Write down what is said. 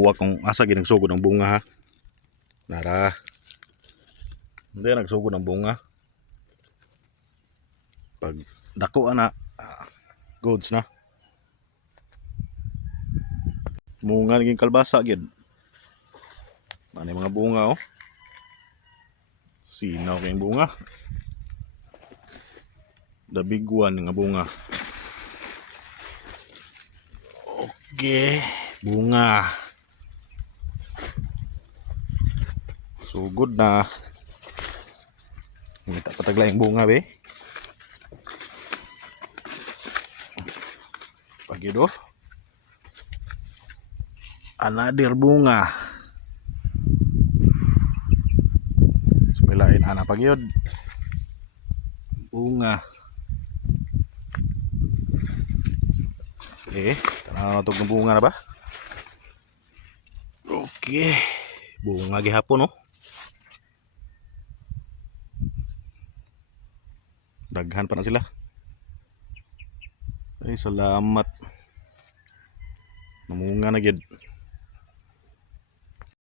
buwak kung asa ginagsugod ng bunga ha. Nara. Hindi nagsugod ng bunga. Pag dako ana, goods na. Bunga naging kalbasa gid. Ano mga bunga oh. Sinaw kayong bunga. The big one nga bunga. Okay, bunga. Sugod na. Minta patagla yung bunga be. Pagido. Anadir bunga. Sumilain ana pagyod. Bunga. Okay, natog ng bunga na ba? Okay. Bunga gihapon oh. Daghan pa na sila. Ay salamat. Namunga na gid.